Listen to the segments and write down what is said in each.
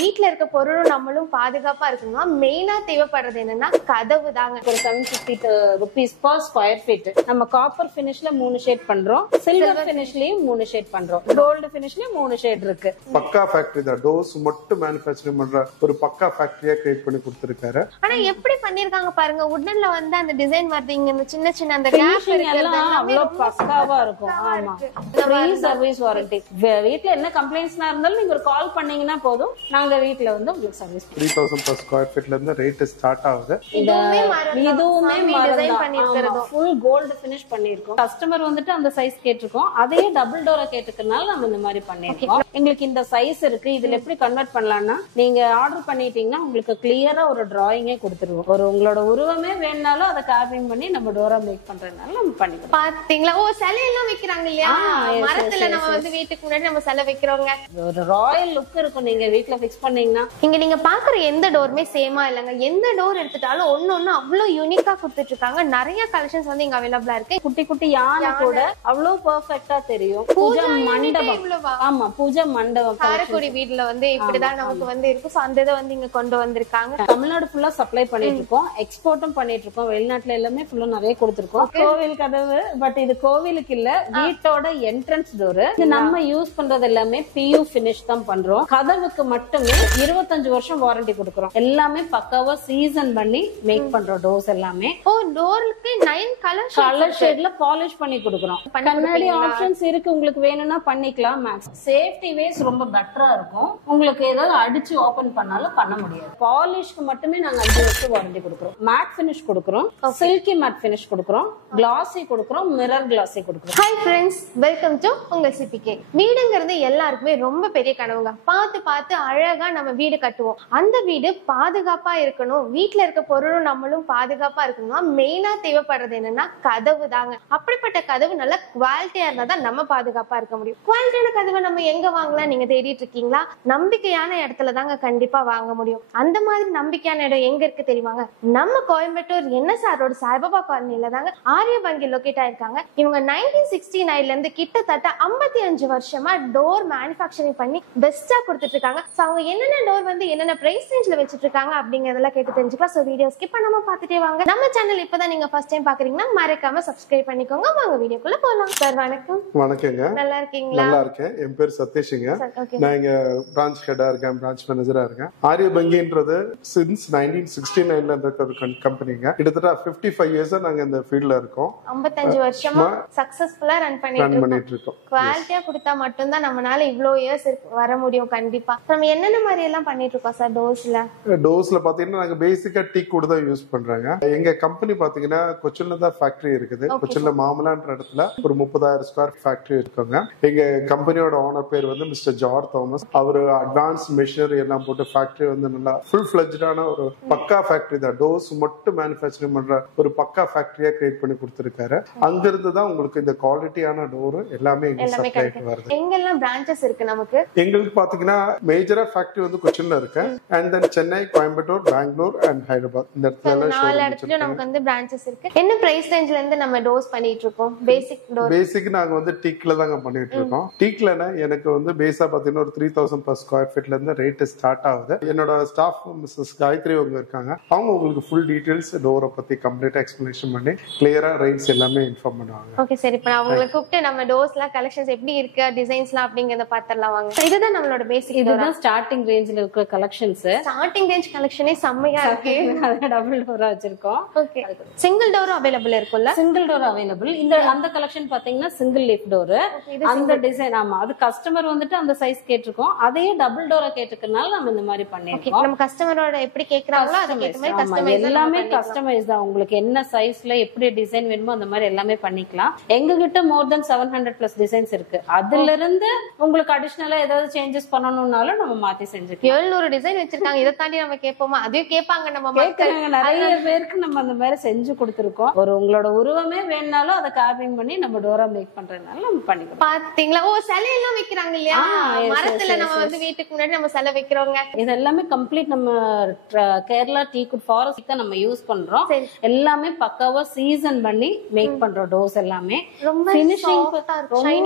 வீட்ல இருக்க பொருளும் நம்மளும் பாதுகாப்பா இருக்கணும்னா மெயினா தேவைப்படுறது என்னன்னா கதவு தாங்க. ஒரு 750 rupees per square feet. நம்ம காப்பர் ஃபினிஷ்ல 3 ஷேட் பண்றோம், சில்வர் ஃபினிஷ்லயும் 3 ஷேட் பண்றோம், கோல்டு ஃபினிஷ்லயும் 3 ஷேட் இருக்கு. பக்கா ஃபேக்டரி தான். டோர்ஸ் மட்டும் மேனுஃபேக்சரிங் பண்ற ஒரு பக்கா ஃபேக்டரியா கிரியேட் பண்ணி கொடுத்திருக்காரு. ஆனா எப்படி பண்ணிருக்காங்க பாருங்க, உடன்ல வந்து அந்த டிசைன் வருது, இங்க சின்ன சின்ன அந்த கேப் எல்லாம் அவ்வளவு பக்காவா இருக்கும். ஆமா, ஃப்ரீ சர்வீஸ் வாரண்டி. வீட்ல என்ன கம்ப்ளைண்ட்ஸ்னா இருந்தாலும் நீங்க ஒரு கால் பண்ணீங்கன்னா போதும், நாங்க வீட்ல வந்து உங்களுக்கு சர்வீஸ் 3000 per square feetல இருந்து ரேட் ஸ்டார்ட் ஆகுது. இதுவுமே டிசைன் பண்ணிருக்கிறோம், ஃபுல் கோல்ட் ஃபினிஷ் பண்ணிருக்கோம். கஸ்டமர் வந்துட்டு அந்த சைஸ் கேட்டிருக்கோம், அதையே டபுள் டோரா கேட்டுக்கனால நம்ம இந்த மாதிரி பண்ணிருக்கோம். எங்களுக்கு இந்த சைஸ் இருக்கு, இதுல எப்படி கன்வெர்ட் பண்ணலாம்னா நீங்க ஆர்டர் பண்ணிட்டீங்கன்னா உங்களுக்கு கிளியரா ஒரு டிராயிங்கே கொடுத்துருவோம். ஒரு உங்களோட உருவமே வேணாலும் அதை கார்விங் பண்ணி நம்ம டோரா மேக் பண்றதுனால நம்ம பண்ணிக்கலாம். பாத்தீங்களா? ஓ, சிலை எல்லாம் வைக்கிறாங்க இல்லையா, மரத்துல நம்ம வந்து வீட்டுக்கு முன்னாடி நம்ம சிலை வைக்கிறோங்க. ஒரு ராயல் லுக் இருக்கும் நீங்க வீட்ல ஃபிக்ஸ் பண்ணீங்கன்னா. இங்க நீங்க பாக்குற எந்த டோருமே சேமா இல்லங்க, எந்த டோர் எடுத்துட்டாலும் ஒன்னு அவ்வளவு யூனிக்கா கொடுத்துட்டு இருக்காங்க. நிறைய கலெக்ஷன்ஸ் வந்து இங்க அவைலபிளா இருக்கு. குட்டி குட்டி யானை கூட அவ்வளவு பெர்ஃபெக்ட்டா தெரியும். பூஜா மண்டபம், ஆமா பூஜா மண்டபம் காரைக்குடி வீட்ல வந்து இப்படிதான் நமக்கு வந்து இருக்கும். அந்த இதை வந்து இங்க கொண்டு வந்திருக்காங்க. தமிழ்நாடு ஃபுல்லா சப்ளை பண்ணிட்டு இருக்கோம், எக்ஸ்போர்ட்டும் பண்ணிட்டு இருக்கோம். வெளிநாட்டுல எல்லாமே ஃபுல்லா நிறைய கொடுத்திருக்கோம். கோவில் கதவு, பட் இது கோவிலுக்கு இல்ல, வீட்டோட என்ட்ரன்ஸ் டோர். இது நம்ம யூஸ் பண்றது எல்லாமே PU ஃபினிஷ் தான் பண்றோம். கதவுக்கு மட்டுமே 25 வருஷம் வாரண்டி கொடுக்கறோம். எல்லாமே பக்காவா சீசன் பண்ணி மேக் பண்றோம் டோர்ஸ் எல்லாமே. ஓ, டோருக்கு 9 கலர் ஷேட்ல பாலிஷ் பண்ணி கொடுக்கறோம். கண்ணாடி ஆப்ஷன்ஸ் இருக்கு, உங்களுக்கு வேணும்னா பண்ணிக்கலாம். மேக்ஸ் சேஃப்டி வேஸ் ரொம்ப பெட்டரா இருக்கும். உங்களுக்கு ஏதாவது அடிச்சு ஓபன் பண்ணாலும் பண்ண முடியாது. பாலிஷ்க்கு மட்டுமே நாங்க 5 வருஷம் வாரண்டி கொடுக்கறோம். மேட் ஃபினிஷ் கொடுக்கறோம், சில்கி மேட் ஃபினிஷ் கொடுக்கறோம், கிளாஸி கொடுக்கறோம், மிரர் கிளாஸி கொடுக்கறோம். ஹாய் ஃப்ரெண்ட்ஸ், வெல்கம் டு உங்கள் CPK. வீடுங்கிறது எல்லாருக்குமே ரொம்ப பெரிய கனவுங்க. பார்த்து பார்த்து அழகா நம்ம வீடு கட்டுவோம். அந்த வீடு பாதுகாப்பா இருக்கணும், வீட்ல இருக்க பொருளும் நம்மளும் பாதுகாப்பா இருக்கணும்னா மெயினா தேவைப்படுறது என்னன்னா கதவு தாங்க. அப்படிப்பட்ட கதவு நல்ல குவாலிட்டியா இருந்தா தான் நம்ம பாதுகாப்பா இருக்க முடியும். குவாலிட்டியான கதவை நம்ம எங்க வாங்கலாம் நீங்க தேடிட்டு இருக்கீங்களா? நம்பிக்கையான இடத்துல தாங்க கண்டிப்பா வாங்க முடியும். அந்த மாதிரி நம்பிக்கையான இடம் எங்க இருக்கு தெரியுமாங்க? நம்ம கோயம்புத்தூர் NSR ரோடு சாய்பாபா காலனில தாங்க ஆரிய வங்கி லொகேட் ஆயிருக்காங்க. இவங்க 1969ல இருந்து கிட்டத்தட்ட 55 வருஷமா டோர் மேனுஃபேக்சரிங் பண்ணி பெஸ்டா கொடுத்துட்டு இருக்காங்க. அவங்க என்னென்ன டோர் வந்து என்னென்ன பிரைஸ் ரேஞ்ச்ல வச்சிட்டு இருக்காங்க அப்படிங்கறதெல்லாம் கேட்டு தெரிஞ்சுக்கலாம். சோ வீடியோ ஸ்கிப் பண்ணாம பாத்துட்டே வாங்க. நம்ம சேனல் இப்பதான் நீங்க ஃபர்ஸ்ட் டைம் பாக்குறீங்கன்னா மறக்காம சப்ஸ்கிரைப் பண்ணிக்கோங்க. வாங்க வீடியோக்குள்ள போலாம். சார் வணக்கம். வணக்கங்க. நல்லா இருக்கீங்களா? நல்லா இருக்கேன். என் பேர் சதீஷ்ங்க. நான் இங்க பிரான்ச் ஹெட்டா இருக்கேன், பிரான்ச் மேனேஜரா இருக்கேன். ஆரிய வங்கின்றது சின்ஸ் 1969ல இருக்க ஒரு கம்பெனிங்க. கிட்டத்தட்ட 55 இயர்ஸா நாங்க இந்த ஃபீல்ட்ல இருக்கோம். 55 வருஷமா சக்சஸ்ஃபுல்லா ரன் பண்ணிட்டு இருக்கோம். குவாலிட்டியா கொடுத்தா மட்டும்தான் நம்மளால இவ்ளோ இயர்ஸ் வர முடியும். கண்டிப்பா நம்ம என்னென்ன மாதிரி எல்லாம் பண்ணிட்டு இருக்கோம் சார் டோர்ஸ்ல பாத்தீங்கன்னா நாங்க பேசிக்கா டீக் கூட தான் யூஸ் பண்றாங்க. எங்க கம்பெனி பாத்தீங்கன்னா கொச்சின்ல தான் ஃபேக்டரி இருக்குது. கொச்சின்ல மாமலான்ற இடத்துல ஒரு 30,000 ஸ்கொயர் ஃபேக்டரி இருக்காங்க. எங்க கம்பெனியோட ஓனர் பேர் வந்து மிஸ்டர் ஜார்ஜ் தாமஸ். அவர் அட்வான்ஸ் மிஷினரி எல்லாம் போட்டு ஃபேக்டரி வந்து நல்லா ஃபுல் ஃபிளட்ஜான ஒரு பக்கா ஃபேக்டரி தான். டோர்ஸ் மட்டும் மேனுஃபேக்சரிங் பண்ற ஒரு பக்கா ஃபேக்டரியா கிரியேட் பண்ணி கொடுத்திருக்காரு. அங்கிருந்து தான் உங்களுக்கு இந்த குவாலிட்டியான டோர் எல்லாமே எங்க சப்ளை வருது. எங்கெல்லாம் பிரான்ச்சஸ் இருக்கு நமக்கு? எங்களுக்கு பாத்தீங்கன்னா மேஜரா ஃபேக்டரி வந்து கொச்சின்ல இருக்கு. And then Chennai, Coimbatore, Bangalore and Hyderabad. இந்த நாலு இடத்துல நமக்கு வந்து பிரான்ச்சஸ் இருக்கு. என்ன பிரைஸ் ரேஞ்ச்ல இருந்து நம்ம டோர்ஸ் பண்ணிட்டு இருக்கோம்? பேசிக் நாங்க வந்து டீக்ல தாங்க பண்ணிட்டு இருக்கோம். டீக்லனா எனக்கு வந்து பேஸா பாத்தீங்கன்னா ஒரு 3000 per square feetல இருந்து ரேட் ஸ்டார்ட் ஆகுது. என்னோட ஸ்டாஃப் மிஸ்ஸஸ் காயத்ரி அவங்க இருக்காங்க. அவங்க உங்களுக்கு ஃபுல் டீடைல்ஸ் டோரை பத்தி கம்ப்ளீட்டா எக்ஸ்பிளனேஷன் பண்ணி கிளியரா ரேட்ஸ் எல்லாமே இன்ஃபார்ம் பண்ணுவாங்க. ஓகே சார், இப்போ நான் உங்களை கூப்பிட்டு நம்ம டோர்ஸ்லாம் கலெக்ஷன்ஸ் எப்படி இருக்கு, டிசைன்ஸ்லாம் அப்படிங்கறத பார்த்தறலாம் வாங்க. இதுதான் நம்மளோட பேசிக். இதுதான் ஸ்டார்டிங் ரேஞ்ச்ல இருக்க கலெக்ஷன்ஸ். ஸ்டார்டிங் ரேஞ்ச் கலெக்ஷனே செம்மையா இருக்கு. அத டபுள் டோரா வச்சிருக்கோம். ஓகே, சிங்கிள் டோர் அவேலபிள் இருக்குல்ல? Single door available. இந்த அந்த கலெக்ஷன் பாத்தீங்கன்னா சிங்கிள் லீஃப் டோர். அந்த டிசைன் ஆமா, அது கஸ்டமர் வந்துட்டு அந்த சைஸ் கேட்டிருக்கோம், அதையே டபுள் டோரா கேட்டுக்கனால நம்ம இந்த மாதிரி பண்ணிருக்கோம். நம்ம கஸ்டமரோட எப்படி கேக்குறாங்களோ அதுக்கு ஏத்த மாதிரி கஸ்டமைஸ் எல்லாமே கஸ்டமைஸ் தான். உங்களுக்கு என்ன சைஸ்ல எப்படி டிசைன் வேணுமோ அந்த மாதிரி எல்லாமே பண்ணிக்கலாம். எங்க கிட்ட மோர் தென் 700+ டிசைன்ஸ் இருக்கு. அதுல இருந்து உங்களுக்கு அடிஷனலா ஏதாவது சேஞ்சஸ் பண்ணணும்னாலும் நம்ம மாத்தி செஞ்சுக்கலாம். 700 டிசைன் வச்சிருக்காங்க. இதை தாண்டி நம்ம கேட்போமா? அதையும் கேட்பாங்க நம்ம மக்கள். நிறைய பேருக்கு நம்ம அந்த மாதிரி செஞ்சு கொடுத்துருக்கோம். ஒரு உங்களோட உருவமே வேணாலும் அதை கார்விங் பண்ணி நம்ம டோரா மேக் பண்றதுனால நம்ம பண்ணிக்கலாம். பாத்தீங்களா? ஓ, சிலை எல்லாம் வைக்கிறாங்க இல்லையா, மரத்துல நம்ம வந்து வீட்டுக்கு முன்னாடி நம்ம சிலை வைக்கிறோங்க. இது எல்லாமே கம்ப்ளீட் நம்ம கேரளா டீக்வுட் ஃபாரஸ்ட் தான் நம்ம யூஸ் பண்றோம். எல்லாமே பக்காவா சீசன் பண்ணி மேக் பண்றோம். டோர்ஸ் எல்லாமே ஃபினிஷிங்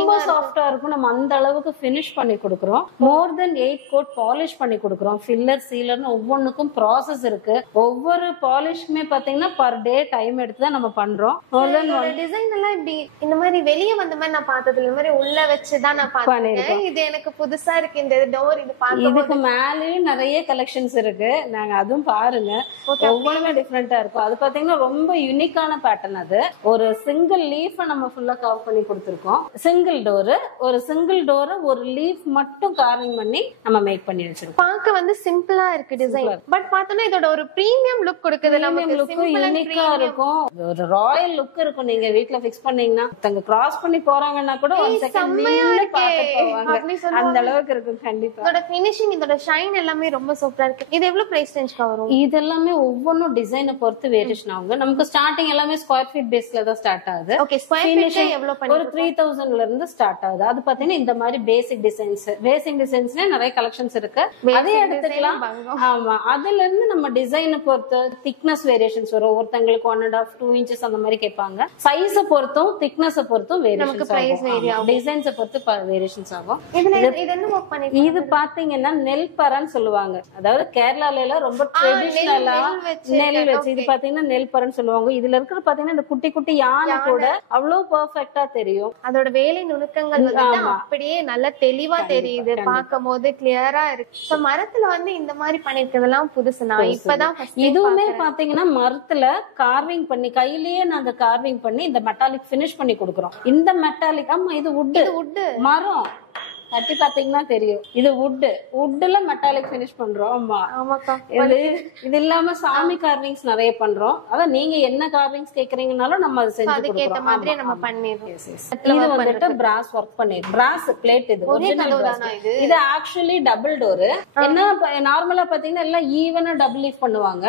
ரொம்ப சாஃப்டா இருக்கும். நம்ம அந்த அளவுக்கு ஃபினிஷ் பண்ணி கொடுக்கறோம். மோர் தென் 8 கோட் பாலிஷ் பண்ணி கொடுக்குறோம். ஃபில்லர் சீலர்னு ஒவ்வொன்றுக்கும் ப்ராசஸ் இருக்கு. ஒவ்வொரு பாலிஷ்க்குமே பாத்தீங்கன்னா பர் டே டைம் எடுத்து தான் நம்ம பண்றோம். டிசைன் எல்லாம் இப்படி இந்த மாதிரி வெளியே வந்த மாதிரி நான் பார்த்தது இந்த மாதிரி உள்ள வச்சுதான் நான் பார்த்தேன். இது எனக்கு புதுசா இருக்கு. இந்த டோர் இது பார்க்க இதுக்கு மேலயும் நிறைய கலெக்ஷன்ஸ் இருக்கு. நாங்க அதுவும் பாருங்க, ஒவ்வொன்றுமே டிஃப்ரெண்டா இருக்கும். அது பாத்தீங்கன்னா ரொம்ப யூனிக்கான பேட்டர்ன். அது ஒரு சிங்கிள் லீஃப் நம்ம ஃபுல்லா கவர் பண்ணி கொடுத்துருக்கோம். சிங்கிள் டோர், ஒரு சிங்கிள் டோர் ஒரு லீஃப் மட்டும் கார்விங் பண்ணி நம்ம மேக் பண்ணி வச்சிருக்கோம். பார்க்க வந்து சிம்பிளா இருக்கு டிசைன். பட் பார்த்தோம்னா இதோட ஒரு பிரீமியம் லுக் கொடுக்குது. நமக்கு யூனிக்கா இருக்கும், ஒரு ராயல் லுக் இருக்கும். நீங்க வீட்ல ஃபிக்ஸ் பண்ணீங்கன்னா தங்க கிராஸ் பண்ணி போறாங்கன்னா கூட ஒரு செகண்ட் அந்த அளவுக்கு இருக்கும். கண்டிப்பா இதோட ஃபினிஷிங், இதோட ஷைன் எல்லாமே ரொம்ப சூப்பரா இருக்கு. இது எவ்வளவு பிரைஸ் ரேஞ்ச்க்கு வரும்? இது எல்லாமே ஒவ்வொன்னும் டிசைனை பொறுத்து வேரியேஷன் ஆகும். நமக்கு ஸ்டார்டிங் எல்லாமே ஸ்கொயர் ஃபீட் பேஸ்ல தான் ஸ்டார்ட் ஆகுது. ஓகே, ஸ்கொயர் ஃபீட் எவ்வளவு பண்ணி ஒரு 3000ல இருந்து ஸ்டார்ட் ஆகுது. அது பாத்தீங்கன்னா இந்த மாதிரி பேசிக் டிசைன்ஸ்ல நிறைய கலெக்ஷன்ஸ் இருக்கு. அதே எடுத்துக்கலாம். ஆமா, அதுல இருந்து நம்ம டிசைனை பொறுத்து திக்னஸ் வேரியேஷன்ஸ் வரும். ஒருத்தங்களுக்கு 1.5 2 inches அந்த மாதிரி கேட்பாங்க. சைஸ பொறுத்தும் திக்னஸ் பொறுத்தும் வேரியேஷன்ஸ் ஆகும். டிசைன்ஸ பொறுத்து வேரியேஷன்ஸ் ஆகும். இது பாத்தீங்கன்னா நெல் பரன்னு சொல்லுவாங்க. அதாவது கேரளால எல்லாம் ரொம்ப ட்ரெடிஷனலா நெல் வச்சு இது பாத்தீங்கன்னா நெல் பரன்னு சொல்லுவாங்க. இதுல இருக்கிற பாத்தீங்கன்னா இந்த குட்டி குட்டி யானை கூட அவ்வளவு பெர்ஃபெக்ட்டா தெரியும். அதோட வேலை நுணுக்கங்கள் அப்படியே நல்லா தெளிவா தெரியுது. பார்க்கும் போது கிளியரா இருக்கு. மரத்துல வந்து இந்த மாதிரி பண்ணிருக்கிறதெல்லாம் புதுசு. நான் இப்பதான் இதுவுமே பாத்தீங்கன்னா மரத்துல கார்விங் பண்ணி கையிலேயே நாங்க கார்விங் பண்ணி இந்த மெட்டாலிக் பினிஷ் பண்ணி கொடுக்குறோம். இந்த மெட்டாலிக் ஆமா இது வுட் மரம் தட்டி பாத்தீங்கன்னா தெரியும். இது வுட்ல மெட்டாலிக் பினிஷ் பண்றோம். ஆமா, இது இல்லாம சாமி கார்விங்ஸ் நிறைய பண்றோம். அதான் நீங்க என்ன கார்விங்ஸ் கேக்குறீங்கனாலும் நம்ம அதை செஞ்சு கொடுக்கிறோம். இது வந்துட்டு பிராஸ் ஒர்க் பண்ணிருக்கோம். பிராஸ் பிளேட். இது ஆக்சுவலி டபுள் டோர். என்ன நார்மலா பாத்தீங்கன்னா எல்லாம் ஈவனா டபுள் லீஃப் பண்ணுவாங்க.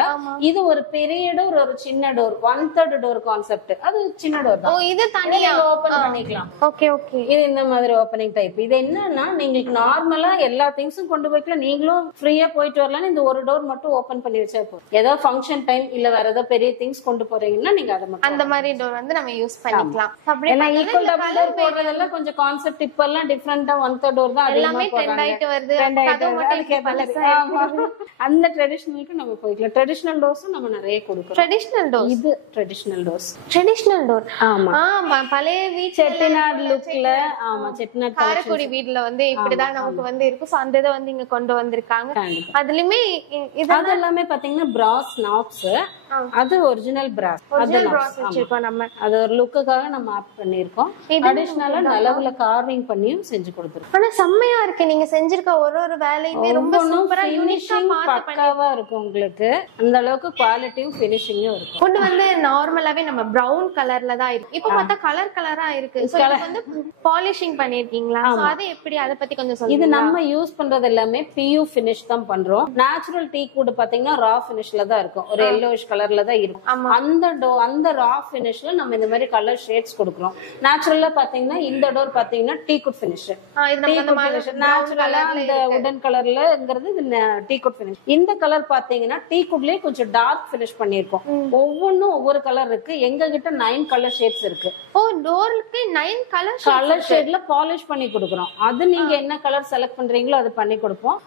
இது ஒரு பெரிய டோர், ஒரு சின்ன டோர், 1/3 டோர் கான்செப்ட். அது சின்ன டோர் தான். இது தனியா ஓபன் பண்ணிக்கலாம். Okay okay. இது இந்த மாதிரி ஓபனிங் டைப். இது என்ன நீங்களுக்கு நார்மலா எல்லா திங்ஸும் கொண்டு போய்க்கலாம். நீங்களும் ஃப்ரீயா போயிட்டு வரலாம். இந்த ஒரு டோர் மட்டும் ஓபன் பண்ணி வச்சா போதும். ஏதோ ஃபங்க்ஷன் டைம் இல்ல வேற ஏதோ பெரிய திங்ஸ் கொண்டு போறீங்கன்னா நீங்க அதை மட்டும் அந்த மாதிரி டோர் வந்து நம்ம யூஸ் பண்ணிக்கலாம். ஏன்னா ஈக்குவல் டபுள் டோர் போடுறதெல்லாம் கொஞ்சம் கான்செப்ட் இப்ப எல்லாம் டிஃபரெண்டா 1/3 டோர் தான் எல்லாமே ட்ரெண்ட் ஆயிட்டு வருது. அந்த ட்ரெடிஷனலுக்கு நம்ம போய்க்கலாம். ட்ரெடிஷனல் டோர்ஸும் நம்ம நிறைய கொடுக்கிறோம். ட்ரெடிஷனல் டோர் இது ட்ரெடிஷனல் டோர்ஸ். ட்ரெடிஷனல் டோர் ஆமா, பழைய வீட்டு செட்டிநாடு லுக்ல. ஆமா, செட்டிநாடு காரைக்குடி வீட்ல வந்து இப்படிதான் நமக்கு வந்து இருக்கும். அந்த இதை வந்து இங்க கொண்டு வந்திருக்காங்க. அதுலயுமே இது எல்லாமே பாத்தீங்கன்னா பிராஸ் நாப்ஸ். அது ஒரிஜினல் பிராஸ். நம்ம அது ஒரு லுக்குக்காக நம்ம ஆட் பண்ணிருக்கோம். அடிஷனலா நிலவுல கார்விங் பண்ணியும் செஞ்சு கொடுத்துருக்கோம். ஆனா செம்மையா இருக்கு. நீங்க செஞ்சிருக்க ஒரு வேலையுமே ரொம்ப சூப்பரா ஃபினிஷிங் பக்காவா இருக்கும். உங்களுக்கு அந்த அளவுக்கு குவாலிட்டியும் ஃபினிஷிங்கும் இருக்கும். ஒண்ணு வந்து நார்மலாவே நம்ம பிரவுன் கலர்ல தான் இருக்கு. இப்ப பார்த்தா கலரா இருக்கு. வந்து பாலிஷிங் பண்ணிருக்கீங்களா? அது எப்படி, அத பத்தி கொஞ்சம் சொல்லுங்க. இது நம்ம யூஸ் பண்றது எல்லாமே PU finish தான் பண்றோம். நேச்சுரல் டீ கூட பாத்தீங்கன்னா ரா ஃபினிஷ்ல தான் இருக்கும். ஒரு yellowish கலர்ல தான் இருக்கும். அந்த ரா ஃபினிஷ்ல நம்ம இந்த மாதிரி கலர் ஷேட்ஸ் கொடுக்கிறோம். நேச்சுரலா பாத்தீங்கன்னா இந்த டோர் பாத்தீங்கன்னா டீ குட் ஃபினிஷ். நேச்சுரலா இந்த வுடன் கலர்லங்கிறது டீ குட் ஃபினிஷ். இந்த கலர் பாத்தீங்கன்னா டீ குட்லயே கொஞ்சம் டார்க் ஃபினிஷ் பண்ணிருக்கோம். ஒவ்வொன்னும் ஒவ்வொரு கலர் இருக்கு. எங்க கிட்ட 9 கலர் ஷேட்ஸ் இருக்கு. டோருக்கு 9 கலர் ஷேட்ல பாலிஷ் பண்ணி கொடுக்கிறோம். அது நீங்க என்ன கலர் செலக்ட் பண்றீங்களோ அது பண்ணி கொடுப்போம்.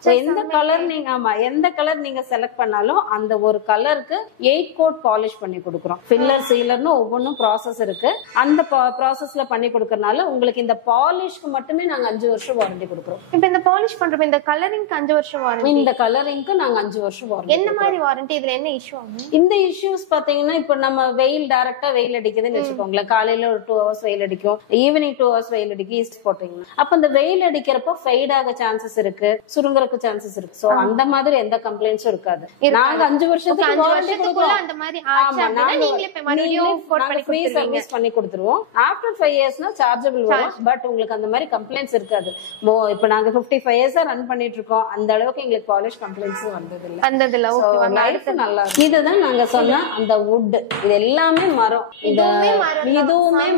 எந்த கலர் நீங்க செலக்ட் பண்ணாலும் அந்த ஒரு கலருக்கு 8 கோட் பாலிஷ் பண்ணி கொடுக்கிறோம். ஃபில்லர் சீலர்னு ஒவ்வொன்றும் ப்ராசஸ் இருக்கு. அந்த ப்ராசஸ்ல பண்ணி கொடுக்கறனால உங்களுக்கு இந்த பாலிஷ்க்கு மட்டுமே நாங்க 5 வருஷம் வாரண்டி கொடுக்கிறோம். இப்ப இந்த பாலிஷ் பண்றப்ப இந்த கலரிங்க்கு 5 வருஷம் வாரண்டி. இந்த கலரிங்க்கு நாங்க 5 வருஷம் வாரண்டி. என்ன மாதிரி வாரண்டி? இதுல என்ன இஷ்யூ ஆகும்? இந்த இஷ்யூஸ் பாத்தீங்கன்னா இப்ப நம்ம டைரக்டா வெயில் அடிக்குதுன்னு வச்சுக்கோங்களேன். காலையில ஒரு 2 hours வெயில் அடிக்கும், ஈவினிங் 2 hours வெயில் அடிக்கும். ஈஸ்ட் போட்டீங்கன்னா அப்ப அந்த வெயில் அடிக்கிறப்ப ஃபைட் ஆக சான்சஸ் இருக்கு, சுருங்கறக்கு சான்சஸ் இருக்கு. சோ அந்த மாதிரி எந்த கம்ப்ளைண்ட்ஸும் இருக்காது. நாங்க 5 வருஷத்துக்கு வாரண்டி கொடுக்கிறோம். அந்த மாதிரி ஆச்சா நீங்களே மறுபடியும் கோட் பண்ணி ஃப்ரீ சர்வீஸ் பண்ணி கொடுத்துருவோம். ஆஃப்டர் 5 இயர்ஸ்னா சார்ஜபிள் வரும். பட் உங்களுக்கு அந்த மாதிரி கம்ப்ளைண்ட்ஸ் இருக்காது. இப்ப நாங்க 55 இயர்ஸா ரன் பண்ணிட்டு இருக்கோம். அந்த அளவுக்கு எங்களுக்கு பாலிஷ் கம்ப்ளைண்ட்ஸ் வந்ததில்ல. லைஃப் நல்லா இருக்கு. இதுதான் நாங்க சொன்ன அந்த வுட். இது எல்லாமே மரம். இதுவுமே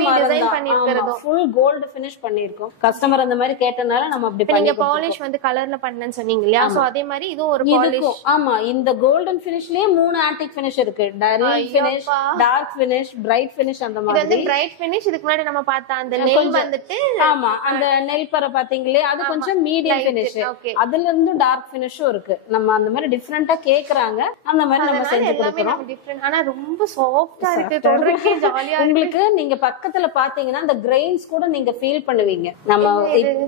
மரம். ஃபுல் கோல்டு ஃபினிஷ் பண்ணிருக்கோம். கஸ்டமர் அந்த மாதிரி கேட்டனால நம்ம அப்படி பண்ணி. நீங்க பாலிஷ் வந்து கலர்ல பண்ணேன்னு சொன்னீங்க இல்லையா? சோ அதே மாதிரி இதுவும் ஒரு பாலிஷ். ஆமா, இந்த கோல்டன் ஃபினிஷ்லயே 3 ஆன்டிக் ஃபினிஷ் இருக்கு, dull finish, dark finish, bright finish அந்த இது மாதிரி. வந்து பிரைட் ஃபினிஷ். இதுக்கு முன்னாடி நம்ம பார்த்த அந்த நெல் வந்துட்டு ஆமா அந்த நெல் பர பாத்தீங்களே அது கொஞ்சம் மீடியம் ஃபினிஷ். அதுல இருந்து டார்க் ஃபினிஷும் இருக்கு. நம்ம அந்த மாதிரி டிஃபரெண்டா கேக்குறாங்க, அந்த மாதிரி நம்ம செஞ்சு கொடுக்கிறோம். டிஃபரெண்ட். ஆனா ரொம்ப சாஃப்ட்டா இருக்கு, தொடர்க்கே ஜாலியா இருக்கு. உங்களுக்கு நீங்க பக்கத்துல பாத்தீங்கன்னா அந்த கிரெயின்ஸ் கூட நீங்க ஃபீல் பண்ணுவீங்க. நம்ம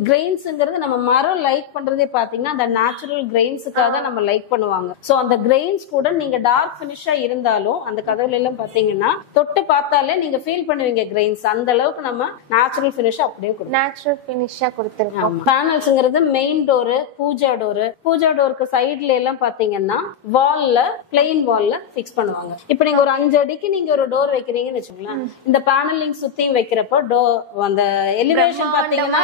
கிரெயின்ஸ்ங்கிறது நம்ம மரம் லைக் பண்றதே பாத்தீங்கன்னா அந்த நேச்சுரல் கிரெயின்ஸுக்காக நம்ம லைக் பண்ணுவாங்க. சோ அந்த கிரெயின்ஸ் கூட நீங்க டார்க் ஃபினிஷா இருந்தாலும் அந்த கதவுல எல்லாம் பாத்தீங்கன்னா தொட்டு பார்த்தாலே நீங்க ஃபீல் பண்ணுவீங்க கிரெயின்ஸ். அந்த அளவுக்கு நம்ம நேச்சுரல் ஃபினிஷ் அப்படியே கொடுப்போம். நேச்சுரல் ஃபினிஷா கொடுத்திருக்கோம். பேனல்ஸ்ங்கிறது மெயின் டோர், பூஜா டோருக்கு சைடுல எல்லாம் பாத்தீங்கன்னா வால்ல பிளெயின் வால்ல பிக்ஸ் பண்ணுவாங்க. இப்ப நீங்க ஒரு 5 அடிக்கு நீங்க ஒரு டோர் வைக்கிறீங்கன்னு வச்சுக்கோங்களேன், இந்த பேனலிங் சுத்தியும் வைக்கிறப்ப டோர் அந்த எலிவேஷன் பாத்தீங்கன்னா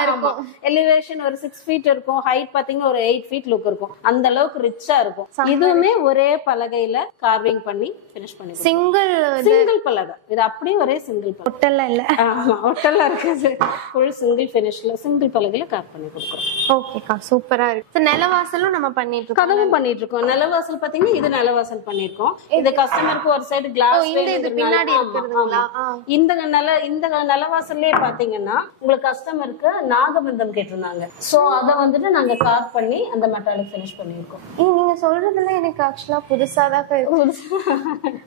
எலிவேஷன் ஒரு 6 feet இருக்கும், ஹைட் பாத்தீங்கன்னா ஒரு 8 feet லுக் இருக்கும். அந்த அளவுக்கு ரிச்சா இருக்கும். இதுவுமே ஒரே பலகையில கார்விங் பண்ணி பினிஷ் பண்ணி சிங்கிள் பலகை. இது அப்படியே ஒரே சிங்கிள் பலகை, ஒட்டல்ல இல்ல. ஆமா ஒட்டல்ல இருக்குது. ஃபுல் சிங்கிள் பினிஷ்ல சிங்கிள் பலகையில கார் பண்ணி கொடுக்குறோம். ஓகேக்கா, சூப்பரா இருக்கு. நிலவாசலும் நம்ம பண்ணிட்டு இருக்கோம், கதவும் பண்ணிட்டு இருக்கோம். நிலவாசல் பாத்தீங்கன்னா இது நிலவாசல் பண்ணிருக்கோம். இது கஸ்டமருக்கு ஒரு சைடு கிளாஸ் பின்னாடி இருக்குதுங்களா? இந்த நிலவாசல்லே பாத்தீங்கன்னா உங்களுக்கு கஸ்டமருக்கு நாகபந்தம் கேட்டிருந்தாங்க. சோ அத வந்துட்டு நாங்க கார் பண்ணி அந்த மெட்டாலிக் பினிஷ் பண்ணிருக்கோம். நீங்க சொல்றதெல்லாம் எனக்கு ஆக்சுவலா புதுசாதான் இருக்கு.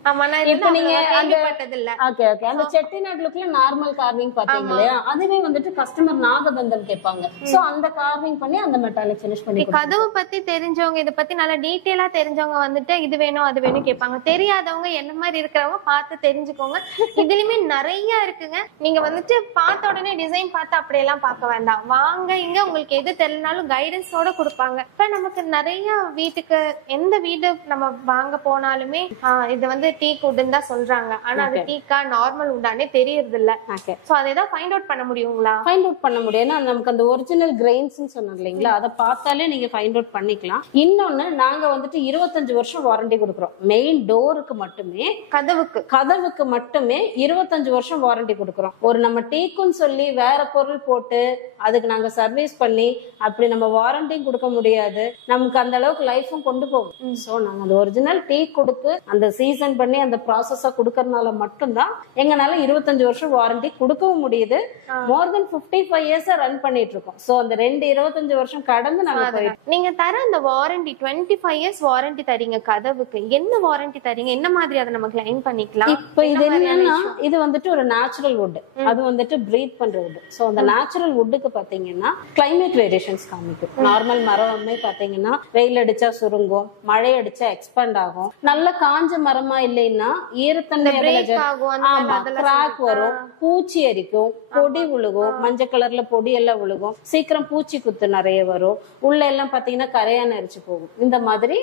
ஆமா, நான் இப்ப நீங்க கேள்விப்பட்டது இல்ல. Okay okay. அந்த செட்டிநாட் லுக்ல நார்மல் கார்விங் பாத்தீங்க இல்லையா, அதுவே வந்துட்டு கஸ்டமர் நாகபந்தம் கேட்பாங்க. சோ அந்த கார்விங் பண்ணி அந்த மெட்டாலிக் பினிஷ் பண்ணி கதவு பத்தி தெரிஞ்சவங்க, இத பத்தி நல்லா டீடைலா தெரிஞ்சவங்க வந்துட்டு இது வேணும் அது வேணும் கேட்பாங்க. தெரியாதவங்க என்ன மாதிரி இருக்கிறவங்க பார்த்து தெரிஞ்சுக்கோங்க. இதுலயுமே நிறைய இருக்குங்க. நீங்க வந்துட்டு பார்த்த உடனே டிசைன் பார்த்து அப்படியெல்லாம் பார்க்க வேண்டாம். வாங்க, இங்க உங்களுக்கு எது தெரியலனாலும் கைடன்ஸோட கொடுப்பாங்க. இப்ப நமக்கு நிறைய வீட்டுக்கு எந்த வீடு நம்ம வாங்க போனாலுமே இது வந்து டீ வுட்னு தான் சொல்றாங்க. ஆனா அது டீக்கா நார்மல் வுட்டானே தெரியறது இல்ல. சோ அதை தான் ஃபைண்ட் அவுட் பண்ண முடியுங்களா? ஃபைண்ட் அவுட் பண்ண முடியும். நமக்கு அந்த ஒரிஜினல் கிரெயின்ஸ் சொன்னோம் இல்லைங்களா, அதை பார்த்தாலே நீங்க ஃபைண்ட் அவுட் பண்ணிக்கலாம். இன்னொன்னு, நாங்க வந்துட்டு 25 வருஷம் வாரண்டி கொடுக்குறோம். மெயின் டோருக்கு மட்டுமே, கதவுக்கு மட்டுமே 25 வருஷம் வாரண்டி கொடுக்குறோம். ஒரு நம்ம டீக்குன்னு சொல்லி வேற பொருள் போட்டு அதுக்கு நாங்க சர்வீஸ் பண்ணி அப்படி நம்ம வாரண்டியும் கொடுக்க முடியாது. நமக்கு அந்த அளவுக்கு லைஃபும் கொண்டு போகும். சோ நாங்க அந்த ஒரிஜினல் டீ கொடுத்து அந்த சீசன் பண்ணி அந்த ப்ராசஸா கொடுக்கறதுனால மட்டும்தான் எங்கனால 25 வருஷம் வாரண்டி கொடுக்கவும் முடியுது. மோர் தென் 55 years ரன் பண்ணிட்டு இருக்கோம். சோ அந்த 25 வருஷம் கடந்து நாங்க போயிட்டு. நீங்க தர அந்த வாரண்டி 25 years வாரண்டி தரீங்க கதவுக்கு. என்ன வாரண்டி தரீங்க? என்ன மாதிரி அதை நம்ம கிளைம் பண்ணிக்கலாம்? இப்ப இது என்னன்னா, இது வந்துட்டு ஒரு நேச்சுரல் வுட், அது வந்துட்டு பிரீத் பண்ற வுட். சோ அந்த நேச்சுரல் வுட்டுக்கு பாத்தீங்கன்னா கிளைமேட் வேரியேஷன்ஸ் காமிக்கும். நார்மல் மரமே பாத்தீங்கன்னா வெயில் அடிச்சா சுருங்கும், மழை அடிச்சா எக்ஸ்பேண்ட் ஆகும். நல்ல காஞ்ச மரமா இல்லைன்னா ஈரத்தன்மை கிராக் வரும், பூச்சி அரிக்கும், பொடி விழுகும், மஞ்சள் கலர்ல பொடி எல்லாம் விழுகும், சீக்கிரம் பூச்சி குத்து நிறைய வரும், உள்ள எல்லாம் பாத்தீங்கன்னா கரையான அரிச்சு போகும். இந்த மாதிரி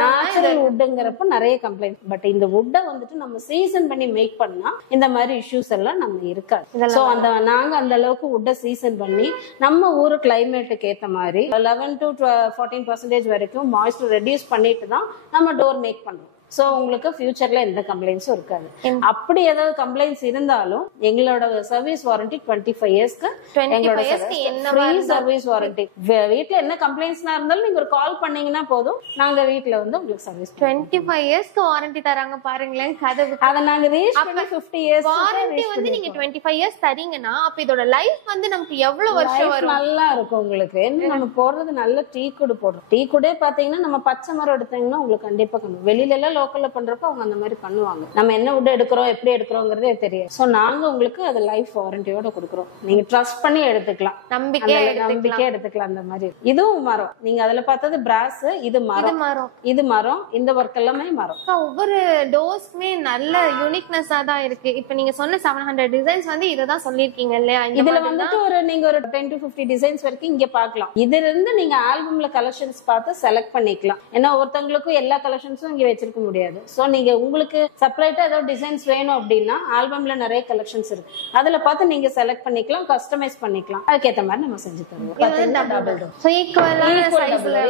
நேச்சுரல் வுட்ங்கிறப்ப நிறைய கம்ப்ளைண்ட். பட் இந்த வுட்டை வந்துட்டு நம்ம சீசன் பண்ணி மேக் பண்ணா இந்த மாதிரி இஷ்யூஸ் எல்லாம் நம்ம இருக்காது. சோ நாங்க அந்த அளவுக்கு வுட்டை சீசன் பண்ணி நம்ம ஊரு கிளைமேட்டுக்கு ஏத்த மாதிரி 11 to 14% வரைக்கும் மாய்ஸ்டர் ரெடியூஸ் பண்ணிட்டு தான் நம்ம டோர் மேக் பண்றோம். சோ உங்களுக்கு ஃபியூச்சர்ல எந்த கம்ப்ளைண்ட்ஸும் இருக்காது. அப்படி ஏதாவது கம்ப்ளைண்ட்ஸ் இருந்தாலும் எங்களோட சர்வீஸ் வாரண்டி 25 yearsக்கு எங்களோட ஃப்ரீ சர்வீஸ் வாரண்டி. வீட்ல என்ன கம்ப்ளைண்ட்ஸ்னா இருந்தாலும் நீங்க ஒரு கால் பண்ணீங்கன்னா போதும், நாங்க வீட்ல வந்து உங்களுக்கு சர்வீஸ் 25 yearsக்கு வாரண்டி தராங்க பாருங்களேன் கதவுக்கு. அத நாங்க ரீச் பண்ணி 50 years வாரண்டி வந்து நீங்க 25 years தரீங்கன்னா அப்ப இதோட லைஃப் வந்து நமக்கு எவ்வளவு வருஷம் வரும்? நல்லா இருக்கும் உங்களுக்கு. என்ன நம்ம போடுறது நல்ல டீ குட் போடுறோம். டீ குடே பாத்தீங்கன்னா நம்ம பச்சை மரம் எடுத்தீங்கன்னா உங்களுக்கு கண்டிப்பா கம்மி. வெளியில எல்லாம் லோக்கல்ல பண்றப்ப அவங்க அந்த மாதிரி பண்ணுவாங்க. நம்ம என்ன வுட் எடுக்கிறோம் எப்படி எடுக்கிறோங்கிறதே தெரியும். சோ நாங்க உங்களுக்கு அது லைஃப் வாரண்டியோட கொடுக்குறோம். நீங்க ட்ரஸ்ட் பண்ணி எடுத்துக்கலாம், நம்பிக்கை எடுத்துக்கலாம். அந்த மாதிரி இதுவும் மரம். நீங்க அதுல பார்த்தது பிராஸ், இது மரம், இந்த ஒர்க் எல்லாமே மரம். ஒவ்வொரு டோர்ஸ்க்குமே நல்ல யூனிக்னஸா தான் இருக்கு. இப்ப நீங்க சொன்ன 700 டிசைன்ஸ் வந்து இததான் சொல்லிருக்கீங்க இல்லையா? இதுல வந்துட்டு ஒரு நீங்க ஒரு 10 to 50 டிசைன்ஸ் வரைக்கும் இங்க பாக்கலாம். இதுல இருந்து நீங்க ஆல்பம்ல கலெக்ஷன்ஸ் பார்த்து செலக்ட் பண்ணிக்கலாம். ஏன்னா ஒருத்தவங்களுக்கும் எல்லா கலெக்ஷன்ஸும் இங்க வச்சிருக்க முடியாது. சோ நீங்க உங்களுக்கு செப்பரேட்டா ஏதாவது டிசைன்ஸ் வேணும் அப்படின்னா ஆல்பம்ல நிறைய கலெக்ஷன்ஸ் இருக்கு, அதுல பார்த்து நீங்க செலக்ட் பண்ணிக்கலாம், கஸ்டமைஸ் பண்ணிக்கலாம். அதுக்கேற்ற மாதிரி நம்ம செஞ்சு தருவோம்.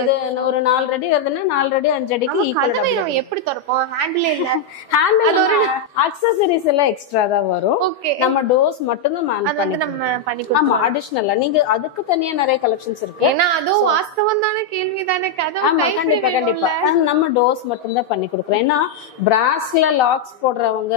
இது ஒரு 4 அடி வருதுன்னா 4 அடி 5 அடிக்கு ஈக்குவல். எப்படி திறப்போம்? ஹேண்டில் இல்ல, ஹேண்டில் ஒரு அக்சஸரீஸ் எல்லாம் எக்ஸ்ட்ரா தான் வரும். நம்ம டோர்ஸ் மட்டும் தான் பண்ணி ஆமா அடிஷனலா. நீங்க அதுக்கு தனியா நிறைய கலெக்ஷன்ஸ் இருக்கு. ஏன்னா அதுவும் வாஸ்தவம் தானே, கேள்வி தானே. கண்டிப்பா நம்ம டோர்ஸ் மட்டும் தான் பண்ணி கொடுப்போம். கொடுக்குறோம். ஏன்னா பிராஸ்ல லாக்ஸ் போடுறவங்க,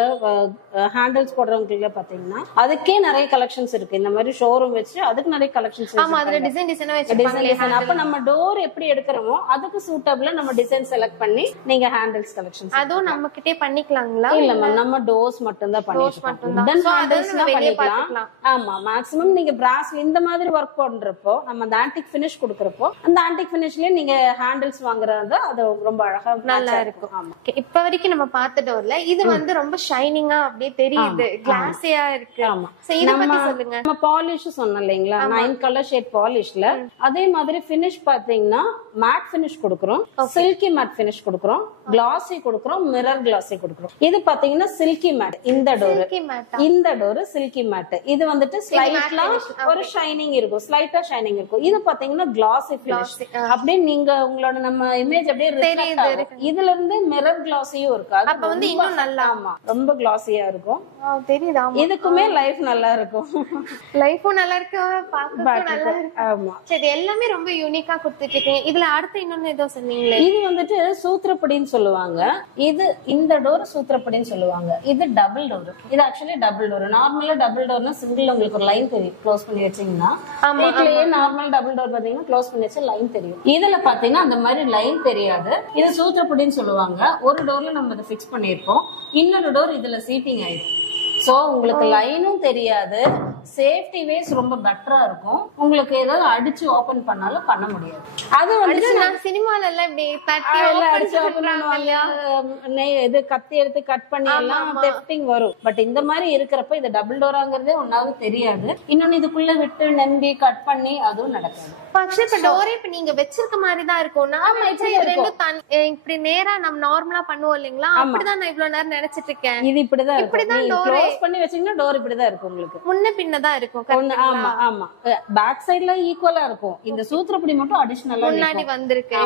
ஹேண்டில்ஸ் போடுறவங்க பாத்தீங்கன்னா அதுக்கே நிறைய கலெக்ஷன்ஸ் இருக்கு. இந்த மாதிரி ஷோரூம் வச்சு அதுக்கு நிறைய கலெக்ஷன்ஸ். ஆமா, அதுல டிசைன் டிசைன். அப்ப நம்ம டோர் எப்படி எடுக்கிறோமோ அதுக்கு சூட்டபிளா நம்ம டிசைன் செலக்ட் பண்ணி நீங்க ஹேண்டில்ஸ் கலெக்ஷன்ஸ் அதுவும் நம்ம கிட்டே பண்ணிக்கலாங்களா? இல்ல மேம், நம்ம டோர்ஸ் மட்டும் தான் பண்ணிக்கலாம். ஆமா, மேக்ஸிமம் நீங்க பிராஸ் இந்த மாதிரி ஒர்க் பண்றப்போ நம்ம அந்த ஆன்டிக் ஃபினிஷ் கொடுக்கறப்போ அந்த ஆன்டிக் ஃபினிஷ்லயே நீங்க ஹேண்டில்ஸ் வாங்குறது அது ரொம்ப அழகா நல்லா இருக்கும். ஆமா, இப்ப வரைக்கும் நம்ம பார்த்த டோர்ல இது வந்து ரொம்ப ஷைனிங்கா அப்படியே தெரியுது, கிளாஸியா இருக்கு. ஆமா, இத பத்தி சொல்லுங்க. நம்ம பாலிஷ் சொன்னோம் இல்லைங்களா, 9 கலர் ஷேட் பாலிஷ்ல அதே மாதிரி ஃபினிஷ் பாத்தீங்கன்னா மேட் ஃபினிஷ் கொடுக்கறோம், சில்கி மேட் ஃபினிஷ் கொடுக்கறோம், கிளாஸி கொடுக்கறோம், மிரர் கிளாஸி கொடுக்கறோம். இது பாத்தீங்கன்னா சில்கி மேட். இந்த டோர் சில்கி மேட். இது வந்துட்டு ஸ்லைட்லா ஒரு ஷைனிங் இருக்கும், ஸ்லைட்டா ஷைனிங் இருக்கும். இது பாத்தீங்கன்னா கிளாஸி ஃபினிஷ். அப்படியே நீங்க உங்களோட நம்ம இமேஜ் அப்படியே ரிஃப்ளெக்ட் ஆகும். இதுல இருந்து மிரர் கிளாஸியும் இருக்கு. அப்ப வந்து இன்னும் நல்லா, ஆமா, ரொம்ப கிளாஸியா இருக்கும். தெரியுதா? இதுக்குமே லைஃப் நல்லா இருக்கும். லைஃபும் நல்லா இருக்கு, பார்க்கவும் நல்லா இருக்கு. ஆமா, சரி, எல்லாமே ரொம்ப யூனிக்கா கொடுத்துட்டு இருக்கீங்க. இதுல அடுத்து இன்னொன்னு ஏதோ சொன்னீங்களே, இது வந்துட்டு சூத்திரப்படின்னு சொல்லுவாங்க. இது இந்த டோர் சூத்திரப்படின்னு சொல்லுவாங்க. இது டபுள் டோர். இது ஆக்சுவலி டபுள் டோர். நார்மலா டபுள் டோர்னா சிங்கிள் உங்களுக்கு ஒரு லைன் தெரியும், க்ளோஸ் பண்ணி வச்சீங்கன்னா. வீட்லயே நார்மல் டபுள் டோர் பாத்தீங்கன்னா க்ளோஸ் பண்ணி வச்சா லைன் தெரியும். இதுல பாத்தீங்கன்னா அந்த மாதிரி லைன் தெரியாது. இது சூத்திரப்படின்னு சொல்லுவாங்க. ஒரு டோர்ல நம்ம இதை பிக்ஸ் பண்ணிருப்போம், இன்னொரு டோர் இதுல சீட்டிங் ஆயிடும். சோ உங்களுக்கு லைனும் தெரியாது, சேஃப்டி வைஸ் ரொம்ப பெட்டரா இருக்கும். உங்களுக்கு ஏதாவது அடிச்சு ஓபன் பண்ணாலும் பண்ண முடியாது. அது வந்து நான் சினிமால எல்லாம் இப்படி தட்டி அடிச்சு ஓபன் பண்ணுவாங்க, இது கத்தி எடுத்து கட் பண்ணி எல்லாம் டெஸ்டிங் வரும். பட் இந்த மாதிரி இருக்கிறப்ப இது டபுள் டோராங்கிறதே ஒன்னாவது தெரியாது. இன்னொன்னு இதுக்குள்ள விட்டு நம்பி கட் பண்ணி அதுவும் நடக்காது. இப்ப டோரே இப்ப நீங்க வச்சிருக்க மாதிரி தான் இருக்கும். இப்படி நேரா நம்ம நார்மலா பண்ணுவோம் இல்லைங்களா, அப்படிதான் நான் இவ்வளவு நேரம் நினைச்சிட்டு இருக்கேன். இது இப்படிதான் க்ளோஸ் பண்ணி வச்சீங்கன்னா டோர் இப்படிதான் இருக்கும். உங்களுக்கு முன்ன பின்னதான் இருக்கும். ஆமா ஆமா, பேக் சைடுல ஈக்குவலா இருக்கும். இந்த சூத்திரப்படி மட்டும் அடிஷனலா முன்னாடி வந்திருக்கு.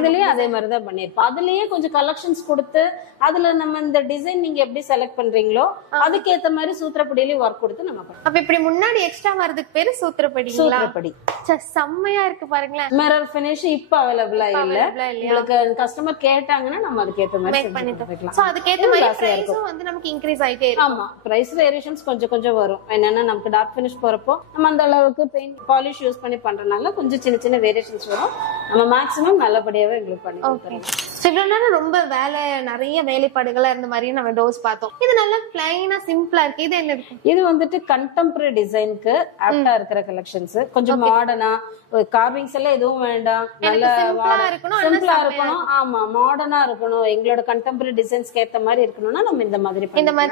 இதுலயே அதே மாதிரி தான் பண்ணிருப்போம். அதுலயே கொஞ்சம் கலெக்ஷன்ஸ் கொடுத்து அதுல நம்ம இந்த டிசைன் நீங்க எப்படி செலக்ட் பண்றீங்களோ அதுக்கேத்த மாதிரி சூத்திரப்படியிலயும் ஒர்க் கொடுத்து நம்ம பண்ணுவோம். அப்ப இப்படி முன்னாடி எக்ஸ்ட்ரா வரதுக்கு பேரு சூத்திரப்படி. சூத்திரப்படி செம்மையா இருக்கு பாருங்களேன். மிரர் ஃபினிஷ் இப்ப அவைலபிளா இல்ல. உங்களுக்கு கஸ்டமர் கேட்டாங்கன்னா நம்ம அதுக்கேத்த மாதிரி பண்ணிக்கலாம். சோ அதுக்கேத்த மாதிரி பிரைஸும் வந்து நமக்கு இன்கிரீஸ் ஆயிட்டே இருக்கும். ஆமா, பிரைஸ் வேரியேஷன்ஸ் கொஞ்சம் கொஞ்சம் வரும். என்னன்னா நமக்கு டார்க் ஃபினிஷ் போறப்போ நம்ம அந்த அளவுக்கு பெயிண்ட் பாலிஷ் யூஸ் பண்ணி பண்றதுனால கொஞ்சம் சின்ன சின்ன வேரியேஷன்ஸ் வரும். நம்ம மேக்ஸிமம் நல்லபடியாவே எங்களுக்கு பண்ணி கொடுத்துறோம். இவ்வளவு நேரம் ரொம்ப நிறைய வேலைப்பாடுகளா இருந்த மாதிரி நம்ம டோர்ஸ் பார்த்தோம். இது நல்லா பிளைனா சிம்பிளா இருக்கு. இது என்ன இருக்கு? இது வந்துட்டு கண்டெம்பரரி டிசைனுக்கு ஆப்டா இருக்கிற கலெக்ஷன்ஸ். கொஞ்சம் மாடர்னா, கார்விங்ஸ் எல்லாம் எதுவும் வேண்டாம், நல்லா சிம்பிளா இருக்கணும். ஆமா, மாடர்னா இருக்கணும், எங்களோட கண்டெம்பரரி டிசைன்ஸ்க்கு ஏத்த மாதிரி இருக்கணும்னா நம்ம இந்த மாதிரி